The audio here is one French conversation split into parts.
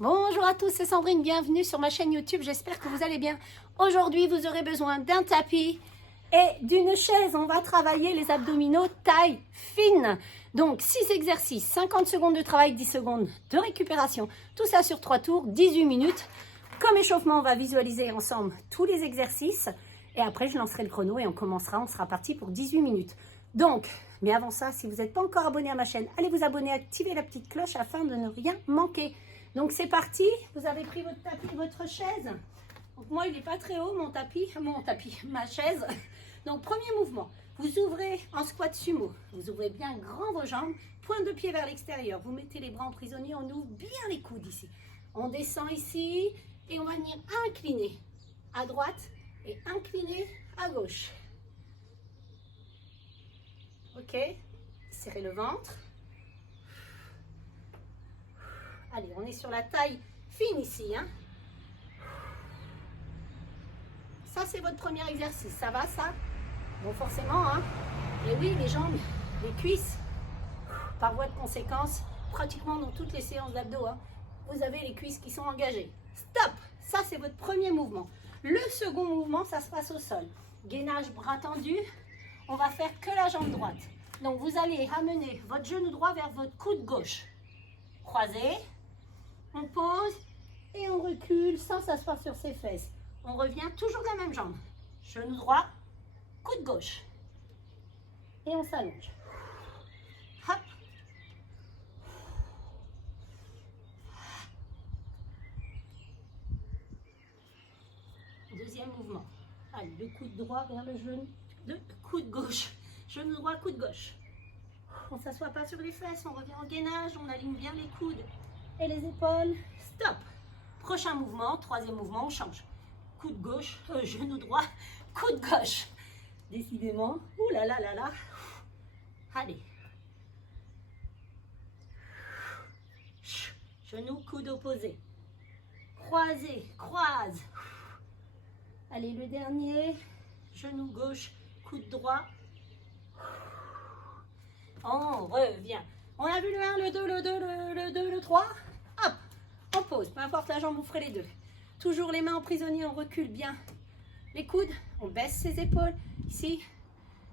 Bonjour à tous, c'est Sandrine, bienvenue sur ma chaîne YouTube, j'espère que vous allez bien. Aujourd'hui, vous aurez besoin d'un tapis et d'une chaise. On va travailler les abdominaux taille fine. Donc, 6 exercices, 50 secondes de travail, 10 secondes de récupération. Tout ça sur 3 tours, 18 minutes. Comme échauffement, on va visualiser ensemble tous les exercices. Et après, je lancerai le chrono et on commencera, on sera parti pour 18 minutes. Donc, mais avant ça, si vous n'êtes pas encore abonné à ma chaîne, allez vous abonner, activez la petite cloche afin de ne rien manquer. Donc c'est parti, vous avez pris votre tapis, votre chaise. Donc moi il n'est pas très haut mon tapis, ma chaise. Donc premier mouvement, vous ouvrez en squat sumo, vous ouvrez bien grand vos jambes, pointe de pied vers l'extérieur, vous mettez les bras en prisonnier, on ouvre bien les coudes ici. On descend ici et on va venir incliner à droite et incliner à gauche. Ok, serrez le ventre. Allez, on est sur la taille fine ici. Hein. Ça, c'est votre premier exercice. Ça va, ça? Bon, forcément. Hein. Et oui, les jambes, les cuisses, par voie de conséquence, pratiquement dans toutes les séances d'abdos, hein, vous avez les cuisses qui sont engagées. Stop! Ça, c'est votre premier mouvement. Le second mouvement, ça se passe au sol. Gainage, bras tendus. On va faire que la jambe droite. Donc, vous allez ramener votre genou droit vers votre coude gauche. Croisé. On pose et on recule sans s'asseoir sur ses fesses. On revient toujours de la même jambe. Genou droit, coude gauche. Et on s'allonge. Hop. Deuxième mouvement. Allez, le coude droit vers le genou, le coude gauche. Genou droit, coude gauche. On ne s'assoit pas sur les fesses, on revient en gainage, on aligne bien les coudes et les épaules. Stop. Prochain mouvement, troisième mouvement, on change. Coude gauche, genou droit, coude gauche. Décidément, ouh là là là là. Allez. Genou, coude opposé. Croisé, croise. Allez, le dernier. Genou gauche, coude droit. On revient. On a vu le 1, le 2, le 2, le 2, le 3. Hop, on pose. Peu importe la jambe, vous ferez les deux. Toujours les mains en prisonnier, on recule bien les coudes. On baisse ses épaules. Ici,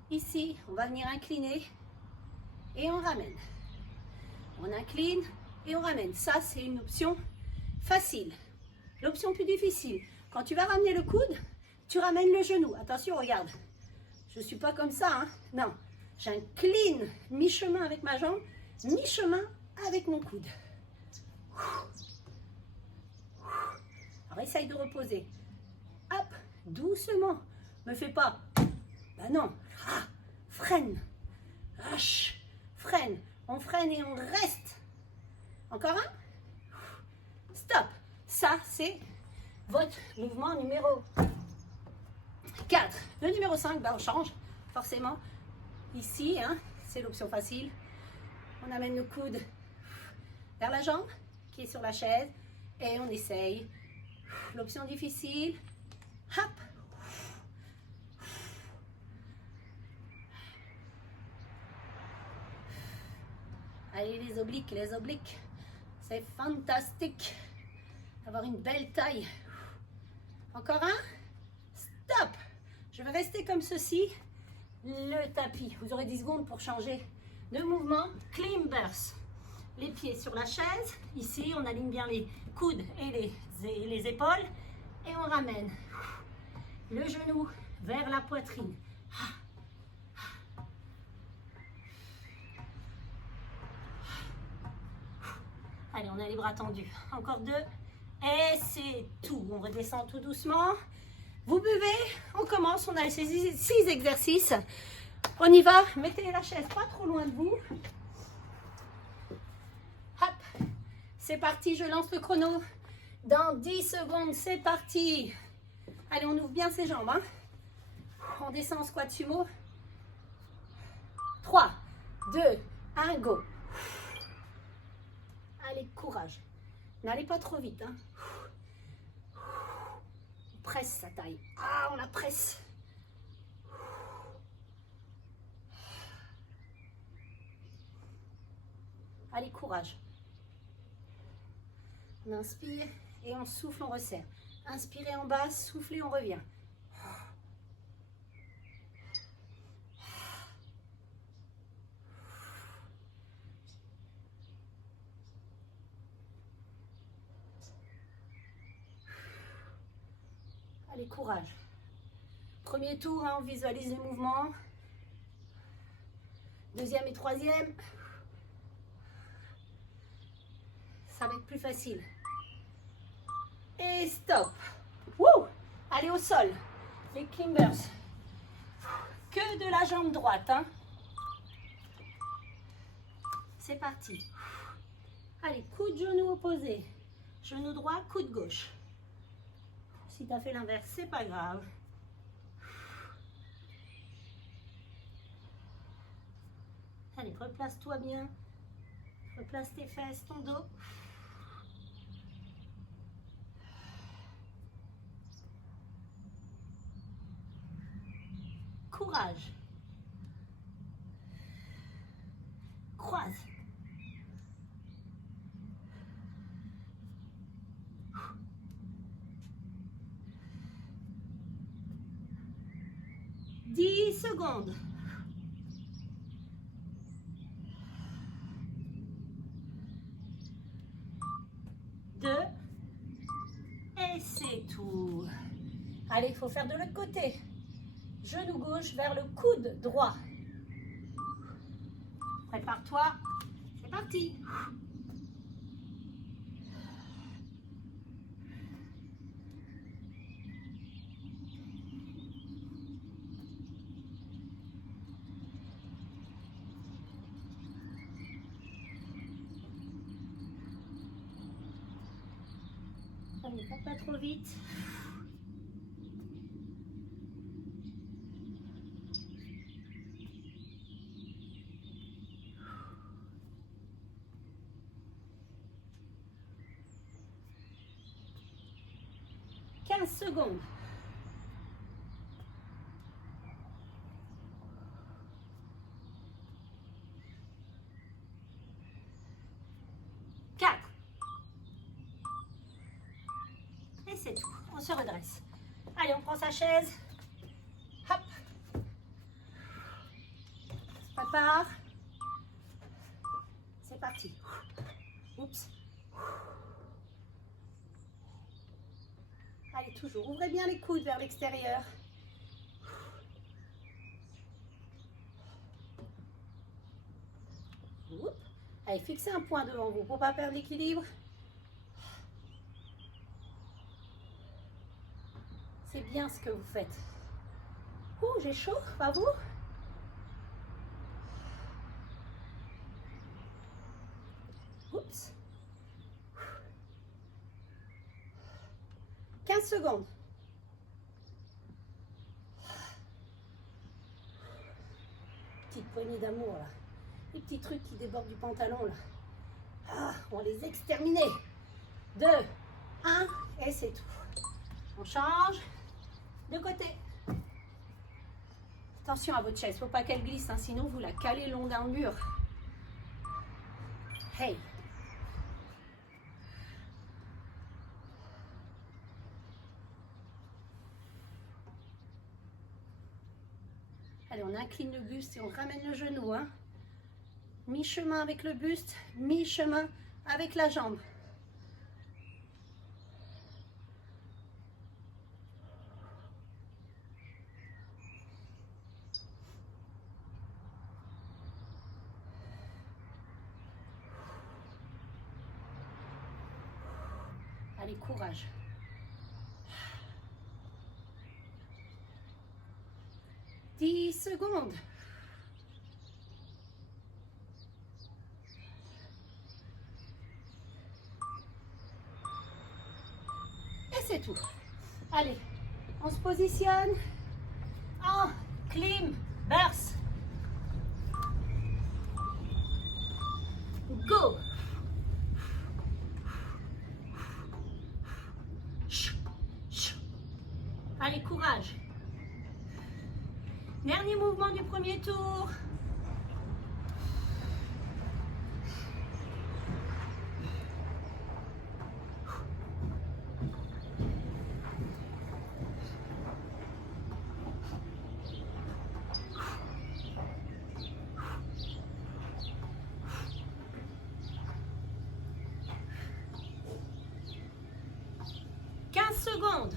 ici. On va venir incliner et on ramène. On incline et on ramène. Ça, c'est une option facile. L'option plus difficile, quand tu vas ramener le coude, tu ramènes le genou. Attention, regarde. Je ne suis pas comme ça, hein. Non. J'incline mi-chemin avec ma jambe, mi-chemin avec mon coude. Alors, essaye de reposer. Hop, doucement. Me fais pas. Ben non. Ah, freine. Lâche. Freine. On freine et on reste. Encore un. Stop. Ça, c'est votre mouvement numéro 4. Le numéro 5, ben on change, forcément. Ici, hein, c'est l'option facile. On amène le coude vers la jambe qui est sur la chaise et on essaye. L'option difficile. Hop. Allez, les obliques, les obliques. C'est fantastique d'avoir une belle taille. Encore un. Stop. Je vais rester comme ceci. Le tapis. Vous aurez 10 secondes pour changer de mouvement. Climbers. Les pieds sur la chaise. Ici, on aligne bien les coudes et les épaules. Et on ramène le genou vers la poitrine. Allez, on a les bras tendus. Encore 2. Et c'est tout. On redescend tout doucement. Vous buvez, on commence, on a ces 6 exercices. On y va, mettez la chaise pas trop loin de vous. Hop, c'est parti, je lance le chrono. Dans 10 secondes, c'est parti. Allez, on ouvre bien ses jambes. Hein. On descend en squat sumo. 3, 2, 1, go. Allez, courage. N'allez pas trop vite. Hein. On presse sa taille. Ah, on la presse. Allez, courage. On inspire et on souffle, on resserre. Inspirez en bas, soufflez, on revient. Allez, courage. Premier tour, hein, on visualise les mouvements. Deuxième et troisième. Ça va être plus facile. Et stop. Wouh! Allez au sol. Les climbers. Que de la jambe droite. Hein. C'est parti. Allez, coup de genou opposé. Genou droit, coup de gauche. Si tu as fait l'inverse, c'est pas grave. Allez, replace-toi bien. Replace tes fesses, ton dos. Courage. Croise. Dix secondes. Deux. Et c'est tout. Allez, il faut faire de l'autre côté. Genou gauche vers le coude droit. Prépare-toi. C'est parti. Allez, faites pas trop vite. Secondes. 4. Et c'est tout. On se redresse. Allez, on prend sa chaise. Hop. On se prépare. C'est parti. Oups. Allez, toujours. Ouvrez bien les coudes vers l'extérieur. Allez, fixez un point devant vous pour ne pas perdre l'équilibre. C'est bien ce que vous faites. Ouh, j'ai chaud, pas vous? Oups. 15 secondes. Petite poignée d'amour là. Les petits trucs qui débordent du pantalon là. Ah, on va les exterminer. 2, 1 et c'est tout. On change de côté. Attention à votre chaise, faut pas qu'elle glisse, hein, sinon vous la calez long dans le mur. Hey. Allez, on incline le buste et on ramène le genou. Hein. Mi-chemin avec le buste, mi-chemin avec la jambe. Allez, courage. Dix secondes. Et c'est tout. Allez, on se positionne en climb, burst. Go. Allez, courage. Dernier mouvement du premier tour. secondes.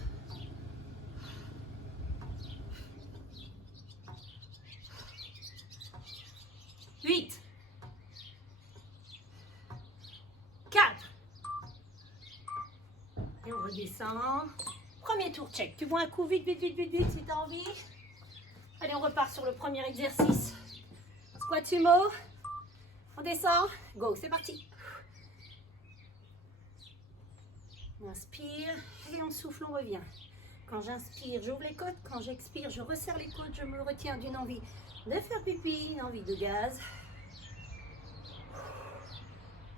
8, 4. Et on redescend. Premier tour, check. Tu vois un coup, vite, vite, vite, vite, vite, si tu as envie. Allez, on repart sur le premier exercice. Squat sumo. On descend. Go, c'est parti. On inspire et on souffle, on revient. Quand j'inspire, j'ouvre les côtes. Quand j'expire, je resserre les côtes. Je me retiens d'une envie de faire pipi, une envie de gaz.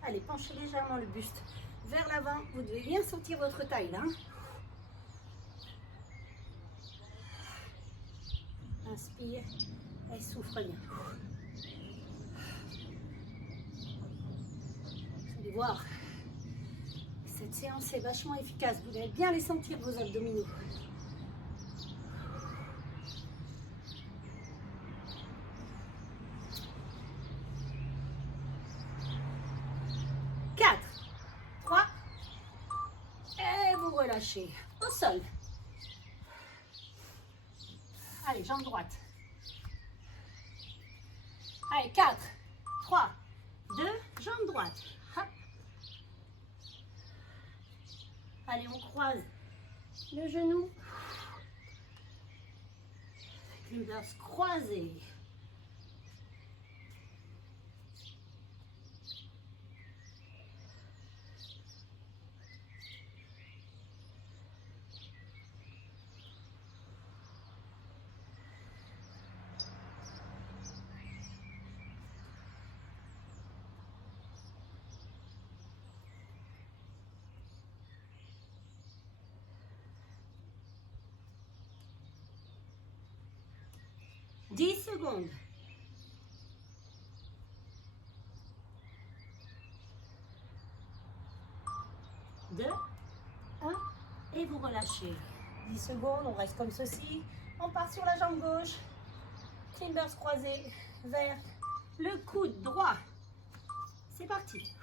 Allez, penchez légèrement le buste vers l'avant. Vous devez bien sentir votre taille là. Inspire et souffle bien. Vous allez voir, cette séance est vachement efficace. Vous allez bien les sentir, vos abdominaux. Relâchez au sol. Allez, jambe droite. Allez, 4, 3, 2, jambe droite. Hop. Allez, on croise le genou. L'inverse croisé. Dix secondes. 2, 1 et vous relâchez. 10 secondes, on reste comme ceci. On part sur la jambe gauche. Timbers croisés vers le coude droit. C'est parti.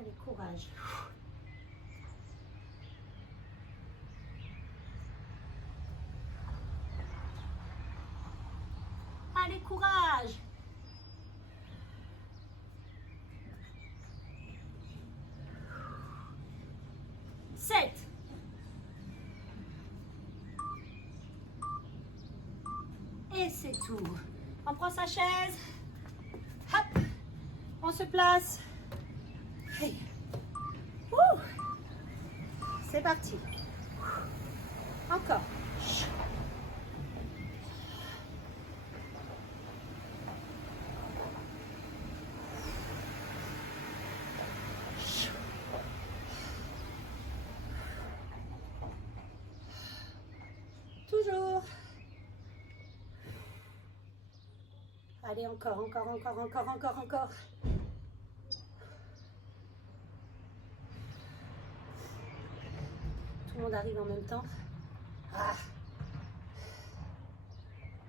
Allez, courage. Allez, courage. 7. Et c'est tout. On prend sa chaise. Hop. On se place. Hey. C'est parti. Encore. Toujours. Allez, encore. Tout le monde arrive en même temps. Ah.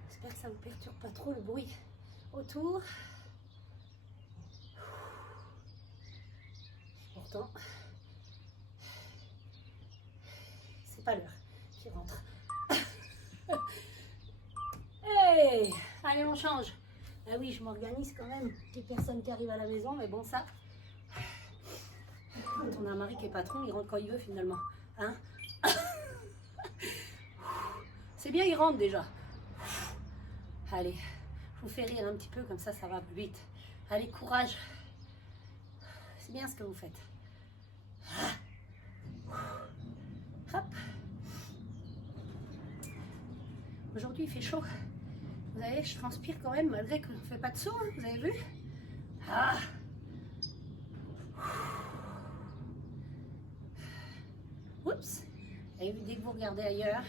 J'espère que ça ne vous perturbe pas trop le bruit autour. Pourtant, c'est pas l'heure qui rentre. Hey, allez, on change. Ah oui, je m'organise quand même. Des personnes qui arrivent à la maison, mais bon, ça. Quand on a un mari qui est patron, il rentre quand il veut finalement. Hein? C'est bien, il rentre déjà. Allez, je vous fais rire un petit peu, comme ça va plus vite. Allez, courage. C'est bien ce que vous faites. Hop. Aujourd'hui, il fait chaud. Vous voyez, je transpire quand même, malgré que je ne fais pas de saut. Hein, vous avez vu? Ah. Oups. Et dès que vous regardez ailleurs,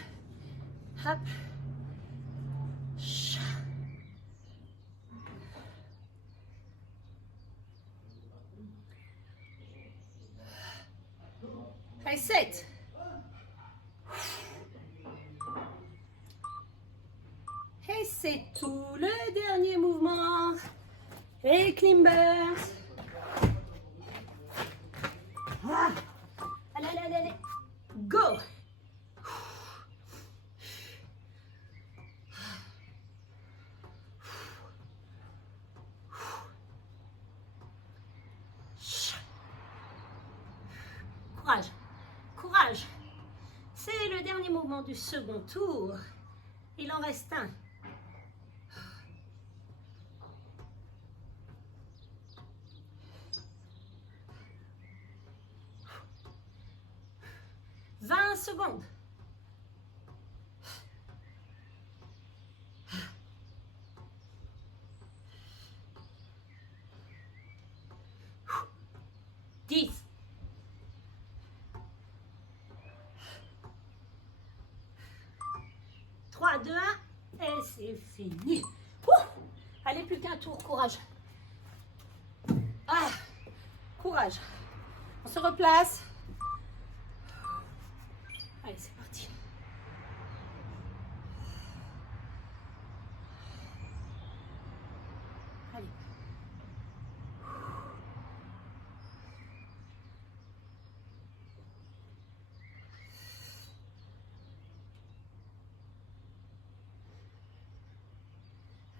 hop. 7. Et c'est tout, le dernier mouvement. Et climbers. Ah. Allez, allez, allez. Go. Courage, courage. C'est le dernier mouvement du second tour. Il en reste un. Secondes. Dix. 3, 2, 1. Et c'est fini. Ouh. Allez, plus qu'un tour. Courage. Ah, courage. On se replace. Allez, c'est parti. Allez.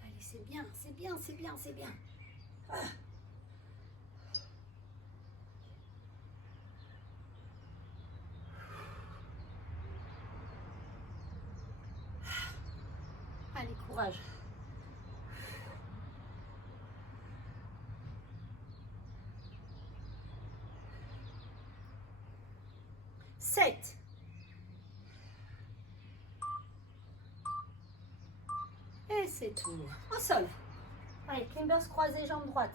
Allez, c'est bien, c'est bien, c'est bien, c'est bien. Ah. Allez, courage. Sept. Et c'est tout. Au sol. Allez, climbers croisés, jambe droite.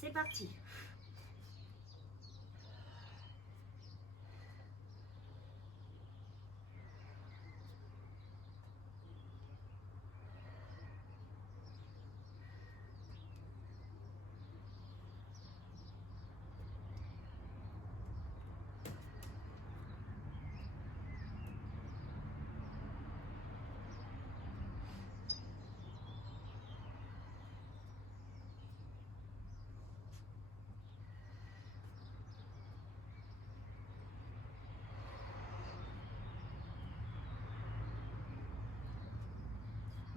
C'est parti.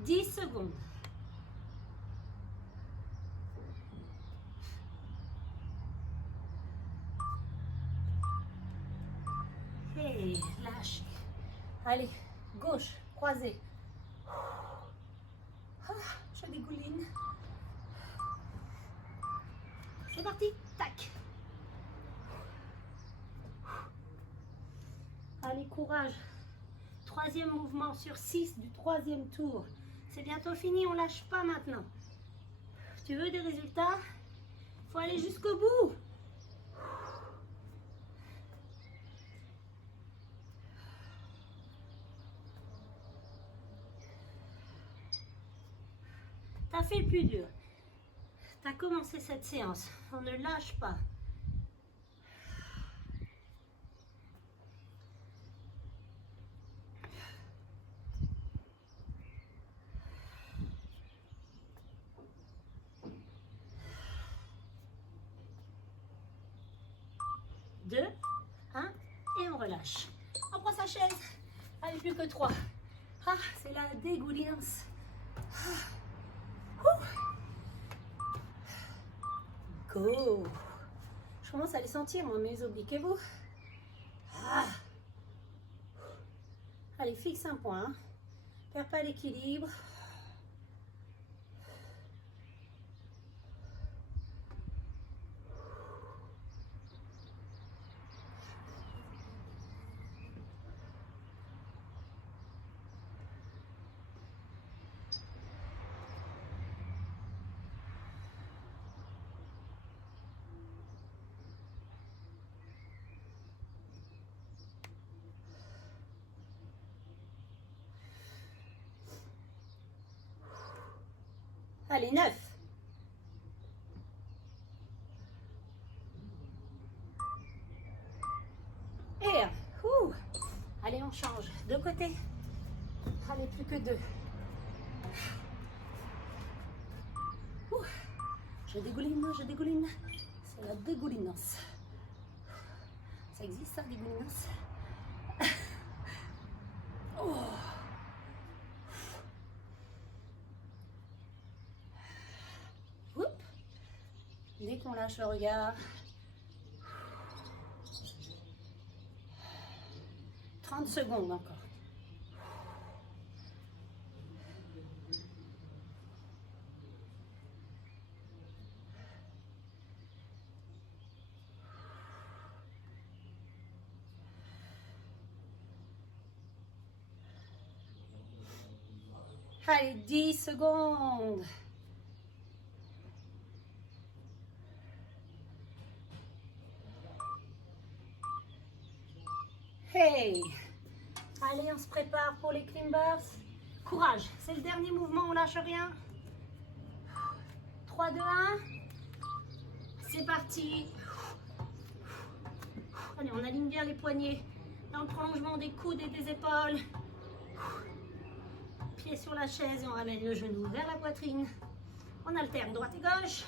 Dix secondes. Et lâchez. Allez, gauche, croisé. Ah, je dégouline. C'est parti, tac. Allez, courage. Troisième mouvement sur 6 du troisième tour. C'est bientôt fini, on lâche pas maintenant. Tu veux des résultats? Il faut aller jusqu'au bout. T'as fait le plus dur. T'as commencé cette séance. On ne lâche pas. Deux, un, et on relâche. On prend sa chaise. Allez, plus que 3. Ah, c'est la dégoulinance. Go. Je commence à les sentir, moi, mes obliques. Et vous? Ah. Allez, fixe un point. Hein. Perds pas l'équilibre. Allez, 9. on change de côté. Allez, plus que 2. Je dégouline. C'est la dégoulinance. Ça existe ça, dégoulinance? Oh. Oups. Dès qu'on lâche le regard. 30 secondes encore. Allez, 10 secondes. Hey! Allez, on se prépare pour les climbers. Courage, c'est le dernier mouvement, on lâche rien. 3, 2, 1. C'est parti. Allez, on aligne bien les poignets dans le prolongement des coudes et des épaules. Pied sur la chaise et on ramène le genou vers la poitrine. On alterne droite et gauche.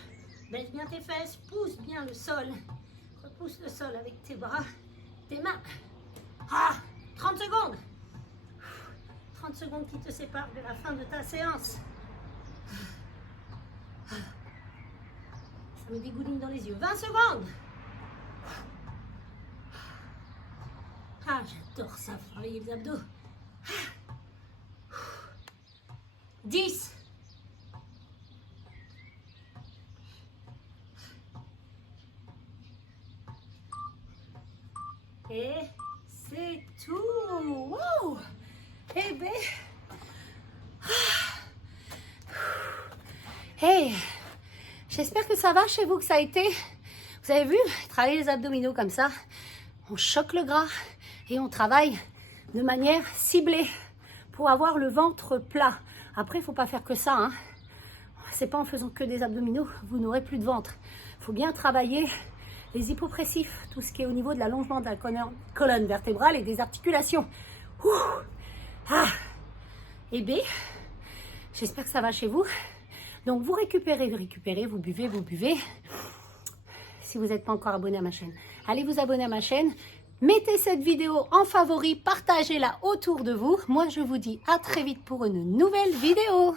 Baisse bien tes fesses, pousse bien le sol. Repousse le sol avec tes bras, tes mains. 30 secondes. 30 secondes qui te séparent de la fin de ta séance. Ça me dégouline dans les yeux. 20 secondes. J'adore ça, travailler les abdos. 10. Et c'est tout. Wow. Eh ben. Hey, j'espère que ça va chez vous, que ça a été. Vous avez vu, travailler les abdominaux comme ça, on choque le gras et on travaille de manière ciblée pour avoir le ventre plat. Après, il ne faut pas faire que ça, hein. C'est pas en faisant que des abdominaux, vous n'aurez plus de ventre. Il faut bien travailler les hypopressifs, tout ce qui est au niveau de l'allongement de la colonne vertébrale et des articulations. Et B, j'espère que ça va chez vous. Donc vous récupérez, vous buvez. Si vous n'êtes pas encore abonné à ma chaîne, allez vous abonner à ma chaîne. Mettez cette vidéo en favori, partagez-la autour de vous. Moi, je vous dis à très vite pour une nouvelle vidéo.